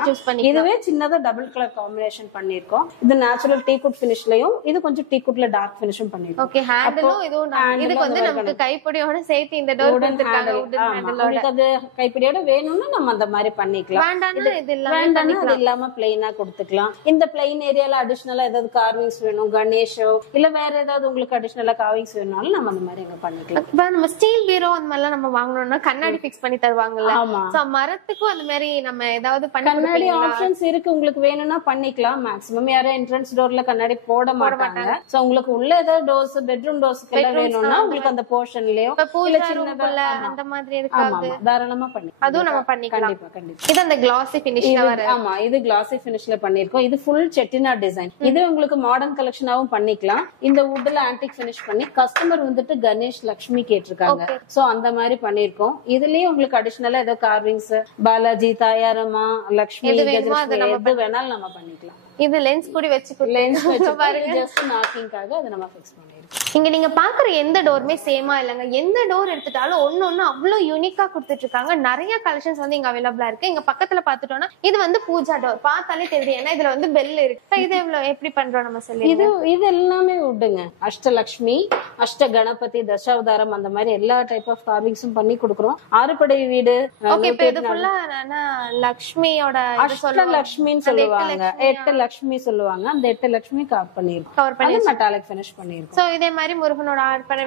சூஸ் பண்ணி. இதுவே சின்னதா டபுள் கலர் காம்பினேஷன் பண்ணிருக்கோம். இது நேச்சுரல் டீக்குட் ஃபினிஷ்லயும் இது கொஞ்சம் டீக்குட்ல டார்க் ஃபினிஷும் பண்ணிருக்கோம். ஓகே, ஹேண்டிலும் இதுவும் இதுக்கு வந்து நமக்கு கைப்பிடியோட சேர்த்து இந்த டோர் கொடுத்திருக்காங்க. உங்களுக்கு அது கைப்பிடியோட வேணும்னா நம்ம அந்த மாதிரி பண்ணிக்கலாம். வேண்டாம்னா அது இல்லாம பிளைனா கொடுத்துக்கலாம். இந்த பிளைன் ஏரியால அடிஷனலா ஏதாவது கார்விங்ஸ் வேணும், கணேஷோ இல்ல வேற ஏதாவது உங்களுக்கு அடிஷனலா கார்விங்ஸ் வேணும்னாலும் நம்ம அந்த மாதிரி பண்ணிக்கலாம். இப்ப நம்ம ஸ்டீல் பீரோ அந்த மாதிரி நம்ம வாங்கணும்னா கண்ணாடி பிக்ஸ் பண்ணி தருவாங்கல்ல. சோ மரத்துக்கும் அந்த மாதிரி நம்ம ஏதாவது கண்ணாடி ஆப்ஷன்ஸ் இருக்கு. உங்களுக்கு வேணும்னா பண்ணிக்கலாம். மேக்ஸிமம் யாரும் என்ட்ரன்ஸ் டோர்ல கண்ணாடி போட மாட்டாங்க. சோ உங்களுக்கு உள்ள ஏதாவது டோர்ஸ், பெட்ரூம் டோர்ஸ்க்கு எல்லாம் வேணும்னா உங்களுக்கு அந்த போர்ஷன்லயோ இல்ல சின்னதா அந்த மாதிரி தாராளமா பண்ணி அதுவும் நம்ம பண்ணிக்கலாம். கண்டிப்பா கண்டிப்பா. இது அந்த கிளாஸி ஃபினிஷ்ல வர. ஆமா, இது கிளாஸி ஃபினிஷ்ல பண்ணிருக்கோம். இது ஃபுல் செட்டிநாட் டிசைன். இது உங்களுக்கு மாடர்ன் கலெக்ஷனாவும் பண்ணிக்கலாம். இந்த வுட்ல ஆன்டிக் ஃபினிஷ் பண்ணி கஸ்டமர் வந்துட்டு கணேஷ் லட்சுமி கேட்டிருக்காங்க. சோ அந்த மாதிரி பண்ணிருக்கோம். இதுலயே உங்களுக்கு அடிஷனலா ஏதோ கார்விங்ஸ், பாலாஜி, தாயாரம்மா, லட்சுமி, எது வேணாலும் நம்ம பண்ணிக்கலாம். இது லென்ஸ் கூட வச்சு பாருங்க, ஜஸ்ட் மார்க்கிங்காக அதை நம்ம ஃபிக்ஸ் பண்ணிருக்கோம். இங்க நீங்க பாக்குற எந்த டோருமே சேமா இல்லங்க. எந்த டோர் எடுத்துட்டாலும் ஒன்னு அவ்வளவு யூனிக்கா கொடுத்துட்டு இருக்காங்க. நிறைய கலெக்ஷன்ஸ் வந்து இங்க அவைலபிளா இருக்கு. இங்க பக்கத்துல பாத்துட்டோம்னா இது வந்து பூஜா டோர். பார்த்தாலே தெரியுது, ஏன்னா இதுல வந்து பெல் இருக்கு. இது எவ்வளவு எப்படி பண்றோம் நம்ம சொல்லி. இது எல்லாமே உண்டுங்க. அஷ்டலட்சுமி, அஷ்ட கணபதி, தசாவதாரம் அந்த மாதிரி எல்லா டைப் ஆஃப் கார்விங்ஸும் பண்ணி கொடுக்குறோம். ஆறுபடை வீடு. இது ஃபுல்லா லட்சுமியோட அஷ்டலட்சுமின்னு சொல்லுவாங்க, 8 லட்சுமி சொல்லுவாங்க. அந்த 8 லட்சுமி கவர் பண்ணிருக்கோம். மெட்டாலிக் ஃபினிஷ் பண்ணிருக்கோம். சோ இது இதே மாதிரி முருகனோட ஆறுபடை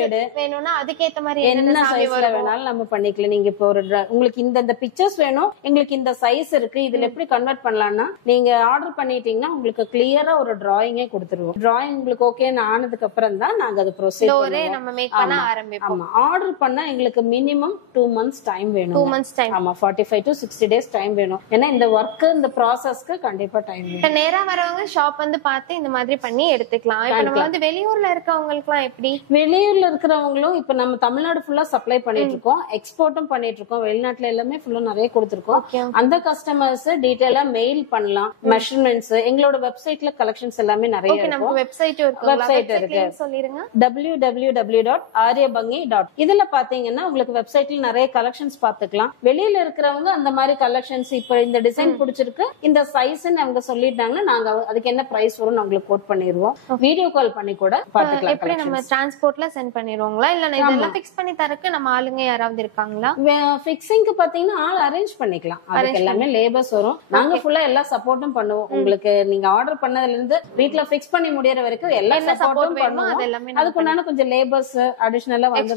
வீடு வேணும்னா அதுக்கேத்த மாதிரி என்ன சைஸ்ல வேணாலும் நம்ம பண்ணிக்கலாம். நீங்க இப்போ ஒரு உங்களுக்கு இந்த பிக்சர்ஸ் வேணும், எங்களுக்கு இந்த சைஸ் இருக்கு, இதுல எப்படி கன்வெர்ட் பண்ணலாம்னா நீங்க ஆர்டர் பண்ணிட்டீங்கன்னா உங்களுக்கு கிளியரா ஒரு டிராயிங்கே கொடுத்துருவோம். டிராயிங் உங்களுக்கு ஓகே ஆனதுக்கு அப்புறம் தான் நாங்க அது ப்ரொசீட் நம்ம மேக் பண்ண ஆரம்பிப்போம். ஆமா, ஆர்டர் பண்ணா எங்களுக்கு மினிமம் 2 months டைம் வேணும். 2 months டைம். ஆமா, 45 to 60 days டைம் வேணும். ஏன்னா இந்த ஒர்க் இந்த ப்ராசஸ்க்கு கண்டிப்பா டைம் வேணும். நேரா வரவங்க ஷாப் வந்து பார்த்து இந்த மாதிரி பண்ணி எடுத்துக்கலாம். இப்ப நம்ம வந்து வெளியூர்ல இருக்கவங்களுக்கு எல்லாம் எப்படி? வெளியூர்ல இருக்கிறவங்களும் இப்ப நம்ம தமிழ்நாடு ஃபுல்லா சப்ளை பண்ணிட்டு இருக்கோம், எக்ஸ்போர்ட்டும் பண்ணிட்டு இருக்கோம். வெளிநாட்டுல எல்லாமே ஃபுல்லா நிறைய கொடுத்திருக்கோம். அந்த கஸ்டமர்ஸ் டீடைலா மெயில் பண்ணலாம். மெஷர்மெண்ட்ஸ் எங்களோட வெப்சைட்ல கலெக்ஷன்ஸ் எல்லாமே நிறைய இருக்கு. நம்ம வெப்சைட் இருக்கு. வெப்சைட் இருக்கு, சொல்லிருங்க. www.aryabhangi.com. இதுல பாத்தீங்கன்னா உங்களுக்கு வெப்சைட்ல நிறைய கலெக்ஷன்ஸ் பாத்துக்கலாம். வெளியில இருக்கிறவங்க அந்த மாதிரி கலெக்ஷன்ஸ் இப்ப இந்த டிசைன் பிடிச்சிருக்கு, இந்த சைஸ்ன்னு அவங்க சொல்லிட்டாங்கன்னா நாங்க அதுக்கு என்ன பிரைஸ் வரும் உங்களுக்கு கோட் பண்ணிடுவோம். வீடியோ கால் பண்ணி கூட பாத்துக்கலாம். எப்படி நம்ம டிரான்ஸ்போர்ட்ல சென்ட் பண்ணிடுவோங்களா இல்ல இதெல்லாம் ஃபிக்ஸ் பண்ணி தரக்கு நம்ம ஆளுங்க யாராவது இருக்காங்களா? ஃபிக்ஸிங்க்கு பாத்தீங்கன்னா ஆள் அரேஞ்ச் பண்ணிக்கலாம். அதுக்கு எல்லாமே லேபர்ஸ் வரும். நாங்க ஃபுல்லா எல்லா சப்போர்ட்டும் பண்ணுவோம். உங்களுக்கு நீங்க ஆர்டர் பண்ணதுல இருந்து வீட்ல ஃபிக்ஸ் பண்ணி முடியற வரைக்கும் எல்லா சப்போர்ட்டும் பண்ணுவோம். அதுக்குண்டான கொஞ்சம் லேபர்ஸ் அடிஷனலா வந்து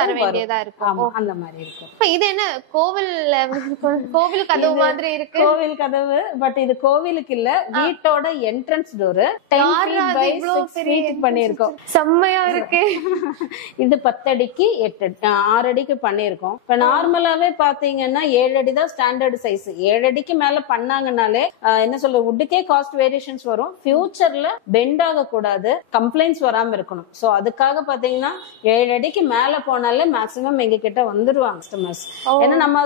தர வேண்டியதா இருக்கும். அந்த மாதிரி இருக்கும். இது என்ன கோவில் கதவு மாதிரி இருக்கு? கோவில் கதவு, பட் இது கோவிலுக்கு இல்ல, வீட்டோட entrance door. 10 feet by 6 feet பண்ணிருக்கோம். செம்மையா இருக்கு. இது 10 அடிக்கு 6 அடிக்கு பண்ணிருக்கோம். இப்ப நார்மலாவே பாத்தீங்கன்னா 7 அடி தான் ஸ்டாண்டர்ட் சைஸ். 7 அடிக்கு மேல பண்ணாங்கனாலே என்ன சொல்ற வுட்டுக்கே காஸ்ட் வேரியேஷன்ஸ் வரும். ஃபியூச்சர்ல பெண்ட் ஆக கூடாது, கம்ப்ளைண்ட்ஸ் வராம இருக்கணும். சோ அதுக்காக பாத்தீங்கன்னா 7 அடிக்கு மேல போனாலே மேக்ஸிமம் எங்க கிட்ட வந்துருவாங்க கஸ்டமர்ஸ். ஏன்னா நம்ம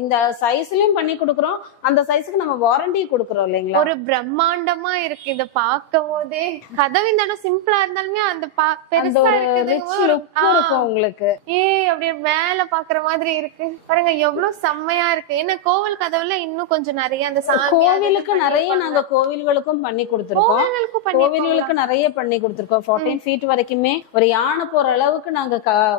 இந்த சைஸ்லயும் பண்ணி கொடுக்கறோம், அந்த சைஸ்க்கு நம்ம வாரண்டி கொடுக்கறோம் இல்லைங்களா. ஒரு பிரம்மாண்டமா இருக்கு இத பார்க்கும் போதே. கதவு இந்த இடம் சிம்பிளா இருந்தாலுமே அந்த பெருசா இருக்கும் உங்களுக்கு. அப்படியே மேல பாக்குற மாதிரி இருக்கு பாருங்க, எவ்வளவு செம்மையா இருக்கு. ஏன்னா கோவில் கதவுல இன்னும் கொஞ்சம் நிறைய அந்த கோவிலுக்கு நிறைய நாங்க கோவில்களுக்கும் பண்ணி கொடுத்திருக்கோம். கோவில்களுக்கு நிறைய பண்ணி கொடுத்திருக்கோம். 14 feet வரைக்குமே ஒரு யானை போற அளவுக்கு நாங்க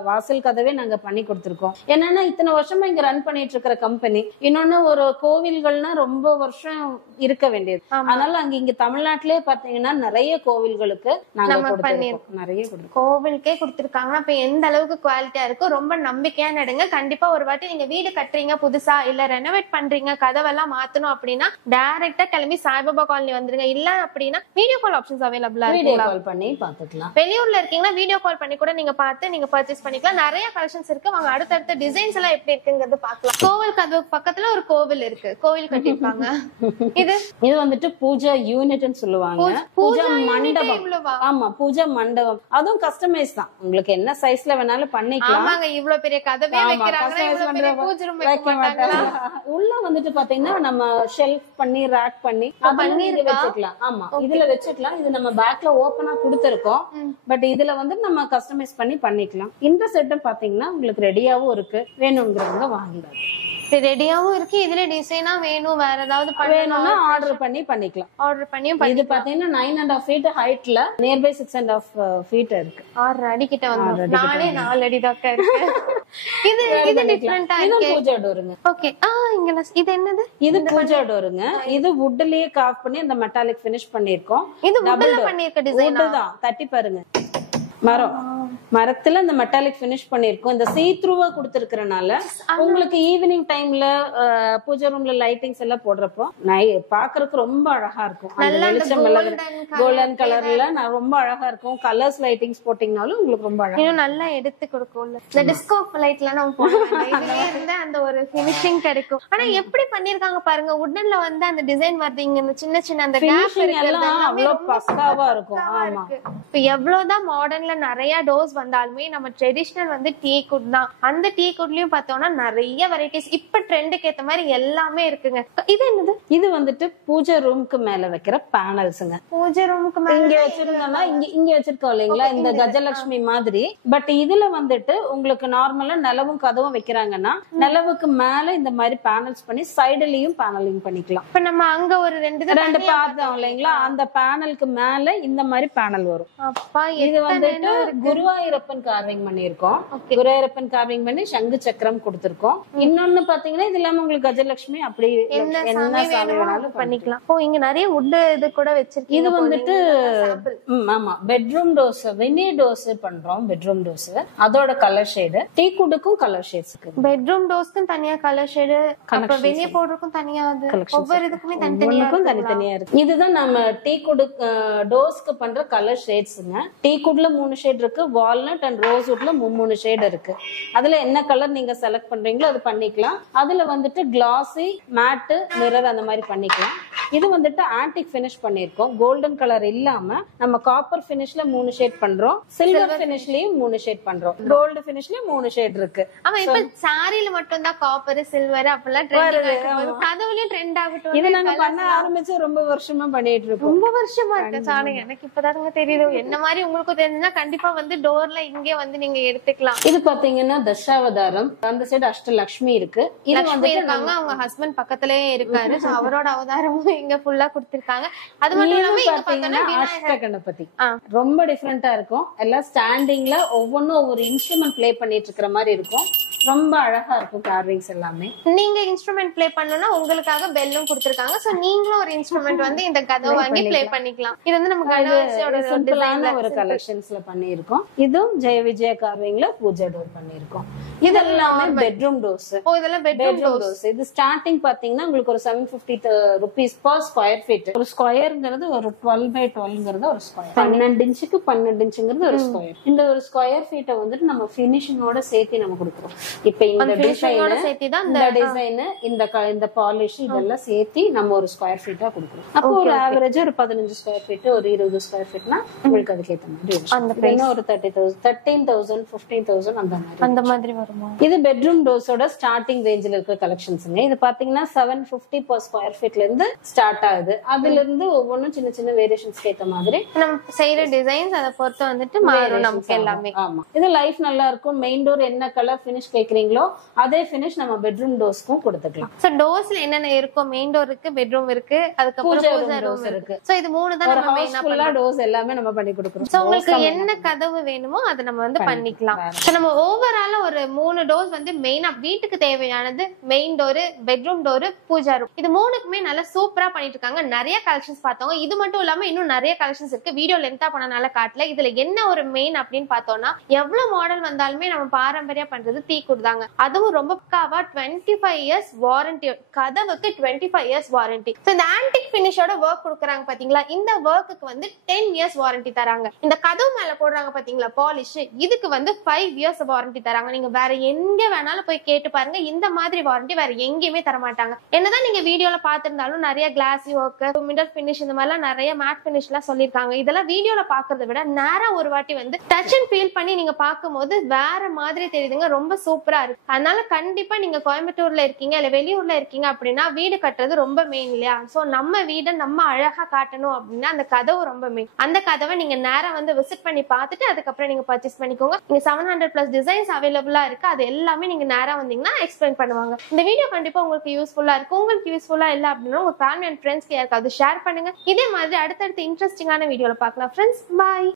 வாசல் கதவே நாங்க பண்ணி கொடுத்திருக்கோம். என்னன்னா இத்தனை வருஷமா இங்க ரன் பண்ணிட்டு இருக்கிற கம்பெனி. இன்னொன்னு ஒரு கோவில்கள்னா ரொம்ப வருஷம் இருக்க வேண்டியது. அதனால அங்க இங்க தமிழ்நாட்டிலே பாத்தீங்கன்னா நிறைய கோவில்களுக்கு நாங்க கொடுத்திருக்கோம். நிறைய கோவிலுக்கே கொடுத்திருக்காங்க. அப்ப எந்த அளவுக்கு குவாலிட்டியா இருக்கும், ரொம்ப நம்பிக்கையா நடுங்க. கண்டிப்பா ஒரு வாட்டி நீங்க வீடு கட்டுறீங்க புதுசா, இல்ல ரெனோவேட் பண்றீங்க, கதவெல்லாம் மாத்தணும் அப்படின்னா டைரக்டா கிளம்பி சாய்பாபா காலனி வந்துருங்க. இல்ல அப்படின்னா வீடியோ கால் ஆப்ஷன்ஸ் அவைலபிளா இருக்கு. வீடியோ கால் பண்ணி பாத்துக்கலாம். வெளியூர்ல இருக்கீங்கன்னா வீடியோ கால் பண்ணி கூட நீங்க பார்த்து நீங்க பர்ச்சேஸ் பண்ணிக்கலாம். நிறைய கலெக்ஷன்ஸ் இருக்கு. வாங்க அடுத்தடுத்த டிசைன்ஸ் எல்லாம் எப்படி இருக்குங்கிறது பாக்கலாம். கோவில் கதவு பக்கத்துல ஒரு கோவில் இருக்கு, கோவில் கட்டிருப்பாங்க. இது வந்துட்டு பூஜா யூனிட்னு சொல்லுவாங்க. பூஜா மண்டபம். ஆமா, பூஜா மண்டபம். அதுவும் கஸ்டமைஸ் தான். உங்களுக்கு என்ன சைஸ்ல வேணாலும் பண்ணிக்கலாம். ஆமாங்க, இவ்வளவு பெரிய கதவே வைக்கிறாங்க. இவ்வளவு பெரிய பூஜை ரூம் வைக்க மாட்டாங்க. உள்ள வந்துட்டு பாத்தீங்கன்னா நம்ம ஷெல்ஃப் பண்ணி ரேக் பண்ணி இது வச்சுக்கலாம். ஆமா, இதுல வச்சுக்கலாம். இது நம்ம பேக்ல ஓபனா கொடுத்திருக்கோம். பட் இதுல வந்து நம்ம கஸ்டமைஸ் பண்ணி பண்ணிக்கலாம். இந்த செட்டும் பாத்தீங்கன்னா உங்களுக்கு ரெடியாவும் இருக்கு. வேணுங்கிறவங்க வாங்கிக்கலாம். ரெடியாவும் இருக்கு. இதுல டிசைனா வேணும், வேற ஏதாவது வேணும்னா ஆர்டர் பண்ணி பண்ணிக்கலாம். ஆர்டர் பண்ணி இது பாத்தீங்கன்னா 9.5 feet ஹைட்ல நியர்பை 6.5 feet இருக்கு. 6 அடி கிட்ட வந்து நானே 4 அடி தான் இருக்கு. இது டிஃபரண்டா இருக்கு. இது பூஜா டோருங்க. ஓகே. இங்க இது என்னது? இது பூஜா டோருங்க. இது வுட்லயே கார்வ் பண்ணி அந்த மெட்டாலிக் ஃபினிஷ் பண்ணிருக்கோம். இது வுட்ல பண்ணிருக்க டிசைன் தான். தட்டி பாருங்க, மரத்துல இந்த மெட்டாலிக் பினிஷ் பண்ணிருக்கோம். இந்த சீ த்ரூவா கொடுத்திருக்கிறனால உங்களுக்கு ஈவினிங் டைம்ல பூஜை ரூம்ல லைட்டிங்ஸ் எல்லாம் போடுறப்போ பாக்குறதுக்கு ரொம்ப அழகா இருக்கும். கோல்டன் கலர்ல ரொம்ப அழகா இருக்கும். கலர்ஸ் லைட்டிங்ஸ் போட்டீங்கனாலும் உங்களுக்கு ரொம்ப அழகா நல்லா எடுத்து கொடுக்கும். இந்த டிஸ்கோ லைட்ல நம்ம போடுறோம், அந்த ஒரு ஃபினிஷிங் கிடைக்கும். ஆனா எப்படி பண்ணிருக்காங்க பாருங்க, உடன்ல வந்து அந்த டிசைன் வருது. இங்க சின்ன சின்ன அந்த கேப் எல்லாம் அவ்வளவு பக்காவா இருக்கும். ஆமா, இப்ப எவ்வளவுதான் மாடர்ன்ல நிறைய டோர்ஸ் வந்தாலுமே நம்ம ட்ரெடிஷனல் வந்து டீ குட் தான். அந்த டீ குட்லயும் பார்த்தோம்னா நிறைய வெரைட்டிஸ் இப்ப ட்ரெண்டுக்கு ஏத்த மாதிரி எல்லாமே இருக்குங்க. இது என்னது? இது வந்துட்டு பூஜை ரூமுக்கு மேல வைக்கிற பேனல்ஸ்ங்க. பூஜை ரூமுக்கு மேல இங்க வச்சிருந்தோம்னா இங்க வச்சிருக்கோம் இல்லைங்களா, இந்த கஜலட்சுமி மாதிரி. பட் இதுல வந்துட்டு உங்களுக்கு நார்மலா நிலவும் கதவும் வைக்கிறாங்கன்னா நிலவுக்கு மேல இந்த மாதிரி பேனல்ஸ் பண்ணி சைடுலயும் பேனலிங் பண்ணிக்கலாம். இப்ப நம்ம அங்க ஒரு ரெண்டு பார்த்தோம் இல்லைங்களா, அந்த பேனலுக்கு மேல இந்த மாதிரி பேனல் வரும். அப்பா, இது வந்துட்டு வந்துட்டு குருவாயூரப்பன் கார்விங் பண்ணிருக்கோம். குருவாயூரப்பன் கார்விங் பண்ணி சங்கு சக்கரம் கொடுத்திருக்கோம். இன்னொன்னு பாத்தீங்கன்னா இது இல்லாம உங்களுக்கு கஜலட்சுமி அப்படி என்ன சாமி வேணாலும் பண்ணிக்கலாம். ஓ இங்க நிறைய வுட் இது கூட வச்சிருக்கீங்க. இது வந்துட்டு ஆமா பெட்ரூம் டோஸ் வினி டோஸ் பண்றோம். பெட்ரூம் டோஸ் அதோட கலர் ஷேடு டீ குடுக்கும் கலர் ஷேட்ஸ் இருக்கு. பெட்ரூம் டோஸ்க்கும் தனியா கலர் ஷேடு அப்புறம் வெளிய போடுறதுக்கும் தனியா ஒவ்வொரு இதுக்குமே தனித்தனியா இருக்கு. இதுதான் நம்ம டீ குடு டோஸ்க்கு பண்ற கலர் ஷேட்ஸ்ங்க. டீ குட்ல 3 ஷேட் இருக்கு. வால்நட் அண்ட் ரோஸ்வுட்ல 3 ஷேட் இருக்கு. அதுல என்ன கலர் நீங்க செலக்ட் பண்றீங்களோ அது பண்ணிக்கலாம். அதுல வந்துட்டு கிளாசி மேட் மிரர் அந்த மாதிரி பண்ணிக்கலாம். இது வந்துட்டு ஆன்டிக் ஃபினிஷ் பண்ணிருக்கோம். கோல்டன் கலர் இல்லாம நம்ம காப்பர் ஃபினிஷ்ல 3 ஷேட் பண்றோம். சில்வர் ஃபினிஷ்லயும் 3 ஷேட் பண்றோம். கோல்டு ஃபினிஷ்லயும் 3 ஷேட் இருக்கு. ஆமா இப்ப சாரில மட்டும் தான் காப்பர் சில்வர் அப்பெல்லாம் ட்ரெண்ட் கதவுலயும் ட்ரெண்ட் ஆகட்டும். இது நாங்க பண்ண ஆரம்பிச்சு ரொம்ப வருஷமா பண்ணிட்டு இருக்கோம். ரொம்ப வருஷமா இருக்கு சாரி. எனக்கு இப்பதாங்க தெரியுது. என்ன மாதிரி உங்களுக்கு தெரிஞ்சா கண்டிப்பா வந்து டோர்ல இங்கே வந்து நீங்க எடுத்துக்கலாம். இது பாத்தீங்கன்னா தசாவதாரம். அந்த சைடு அஷ்டலட்சுமி இருக்கு. இது வந்து இருக்காங்க. அவங்க ஹஸ்பண்ட் பக்கத்துலயே இருக்காரு. அவரோட அவதாரமும் இங்க ஃபுல்லா கொடுத்திருக்காங்க. அது மட்டும் இல்லாம இங்க பாத்தீங்கன்னா அஷ்ட கணபதி ரொம்ப டிஃபரெண்டா இருக்கும். எல்லாம் ஸ்டாண்டிங்ல ஒவ்வொன்னும் ஒவ்வொரு இன்ஸ்ட்ருமெண்ட் ப்ளே பண்ணிட்டு இருக்கிற மாதிரி இருக்கும். ரொம்ப அழகா இருக்கும் கார்விங்ஸ் எல்லாமே. நீங்க இன்ஸ்ட்ருமெண்ட் ப்ளே பண்ணனும்னா உங்களுக்காக பெல்லும் கொடுத்திருக்காங்க. சோ நீங்களும் ஒரு இன்ஸ்ட்ருமெண்ட் வந்து இந்த கதவு வாங்கி ப்ளே பண்ணிக்கலாம். இது வந்து நம்ம கணேஷோட சிம்பிளான ஒரு கலெக்ஷன்ஸ்ல பண்ணியிருக்கோம். இதுவும் ஜெய விஜய கார்விங்ல பூஜா டோர் பண்ணியிருக்கோம். இதெல்லாமே பெட்ரூம் டோர்ஸ். ஓ இதெல்லாம் பெட்ரூம் டோர்ஸ். இது ஸ்டார்டிங் பாத்தீங்கன்னா உங்களுக்கு ஒரு 750 rupees per square feet. ஒரு ஸ்கொயர்ங்கிறது ஒரு 12 by 12ங்கிறது ஒரு ஸ்கொயர். 12 இன்ச்சுக்கு 12 இன்ச்சுங்கிறது ஒரு ஸ்கொயர். இந்த ஒரு ஸ்கொயர் ஃபீட்டை வந்துட்டு நம்ம ஃபினிஷிங்கோட சேர்த்து நம்ம கொடுக்குறோம். இப்ப இந்த டிசைன் இந்த பாலிஷ் இதெல்லாம் சேர்த்து நம்ம ஒரு ஸ்கொயர் ஃபீட்டா கொடுக்குறோம். அப்போ ஒரு ஆவரேஜ் ஒரு 15 ஸ்கொயர் ஃபீட் ஒரு 20 ஸ்கொயர் ஃபீட்னா உங்களுக்கு அதுக்கு ஏத்த மாதிரி ஒரு 30,000 13,000 15,000 அந்த மாதிரி வருமா. இது பெட்ரூம் டோர்ஸோட ஸ்டார்டிங் ரேஞ்சில இருக்க கலெக்ஷன்ஸ்ங்க. இது பாத்தீங்கன்னா 750 per square feetல இருந்து ஸ்டார்ட் ஆகுது. அதுல இருந்து ஒவ்வொன்றும் சின்ன சின்ன வேரியேஷன்ஸ்க்கு ஏத்த மாதிரி நம்ம செய்யற டிசைன்ஸ் அதை பொறுத்து வந்துட்டு மாறும் நமக்கு எல்லாமே. ஆமா இது லைஃப் நல்லா இருக்கும். மெயின் டோர் என்ன கலர் ஃபினிஷ் கேக்குறீங்களோ அதே ஃபினிஷ் நம்ம பெட்ரூம் டோர்ஸ்க்கும் கொடுத்துக்கலாம். சோ டோர்ஸ்ல என்னென்ன இருக்கும்? மெயின் டோர் இருக்கு, பெட்ரூம் இருக்கு, அதுக்கப்புறம் பூஜா ரூம் இருக்கு. சோ இது மூணு தான் நம்ம மெயினா ஃபுல்லா டோர்ஸ் எல்லாமே நம்ம பண்ணி கொடுக்கிறோம். சோ உங்களுக்கு என்ன கதவு வேணுமோ அதை நம்ம வந்து பண்ணிக்கலாம். சோ நம்ம ஓவராலா ஒரு 3 டோர்ஸ் வந்து மெயினா வீட்டுக்கு தேவையானது main door, bedroom door, puja room இது மூணுக்குமே நல்லா சூப்பரா பண்ணிட்டு இருக்காங்க. நிறைய கலெக்ஷன்ஸ் பார்த்தோம். இது மட்டும் இல்லாம இன்னும் நிறைய கலெக்ஷன்ஸ் இருக்கு. வீடியோ லென்த்தா பண்ணனால காட்டல. இதுல என்ன ஒரு மெயின் அப்படின்னு பார்த்தோம்னா எவ்வளவு மாடல் வந்தாலுமே நம்ம பாரம்பரியா பண்றது டீ குடுதாங்க. அதுவும் ரொம்ப பக்காவா 25 இயர்ஸ் வாரண்டி. கதவுக்கு 25 இயர்ஸ் வாரண்டி. சோ இந்த ஆன்டிக் பினிஷோட ஒர்க் கொடுக்குறாங்க பாத்தீங்களா. இந்த ஒர்க்குக்கு வந்து 10 இயர்ஸ் வாரண்டி தராங்க. இந்த கதவு மேல போடுறாங்க பாத்தீங்களா பாலிஷ், இதுக்கு வந்து 5 இயர்ஸ் வாரண்டி தராங்க. நீங்க வேற எங்க வேணாலும் போய் கேட்டு பாருங்க. இந்த மாதிரி வாரண்டி வேற எங்கேயுமே தர மாட்டாங்க. என்னதான் நீங்க வீடியோல பாத்திருந்தாலும் நிறைய கிளாஸி ஒர்க், மிடர் பினிஷ் இந்த மாதிரிலாம் நிறைய மேட் பினிஷ் எல்லாம் சொல்லிருக்காங்க. இதெல்லாம் வீடியோல பாக்குறதை விட நேரா ஒரு வாட்டி வந்து டச் அண்ட் ஃபீல் பண்ணி நீங்க பாக்கும்போது வேற மாதிரி தெரியுதுங்க. ரொம்ப சூப்பரா இருக்கு. அதனால கண்டிப்பா நீங்க கோயம்புத்தூர்ல இருக்கீங்க இல்ல வெளியூர்ல இருக்கீங்க அப்படின்னா வீடு கட்டுறது ரொம்ப மெயின் இல்லையா. சோ நம்ம வீடை நம்ம அழகா காட்டணும் அப்படின்னா அந்த கதவு ரொம்ப மெயின். அந்த கதவை நீங்க நேரா வந்து விசிட் பண்ணி பார்த்துட்டு அதுக்கப்புறம் நீங்க பர்ச்சேஸ் பண்ணிக்கோங்க. நீங்க 700+ டிசைன்ஸ் அவைலபிளா இருக்கு. அது எல்லாமே நீங்க நேரா வந்தீங்கன்னா எக்ஸ்பிளைன் பண்ணுவாங்க. இந்த வீடியோ கண்டிப்பா உங்களுக்கு யூஸ்ஃபுல்லா இருக்கும். உங்களுக்கு யூஸ்ஃபுல்லா இல்ல அப்படின்னா உங்க ஃபேமிலி அண்ட் ஃப்ரெண்ட்ஸ்க்கு யாருக்காவது ஷேர் பண்ணுங்க. இதே மாதிரி அடுத்தடுத்து இன்ட்ரெஸ்டிங்கான வீடியோல பார்க்கலாம் ஃப்ரெண்ட்ஸ். பாய்.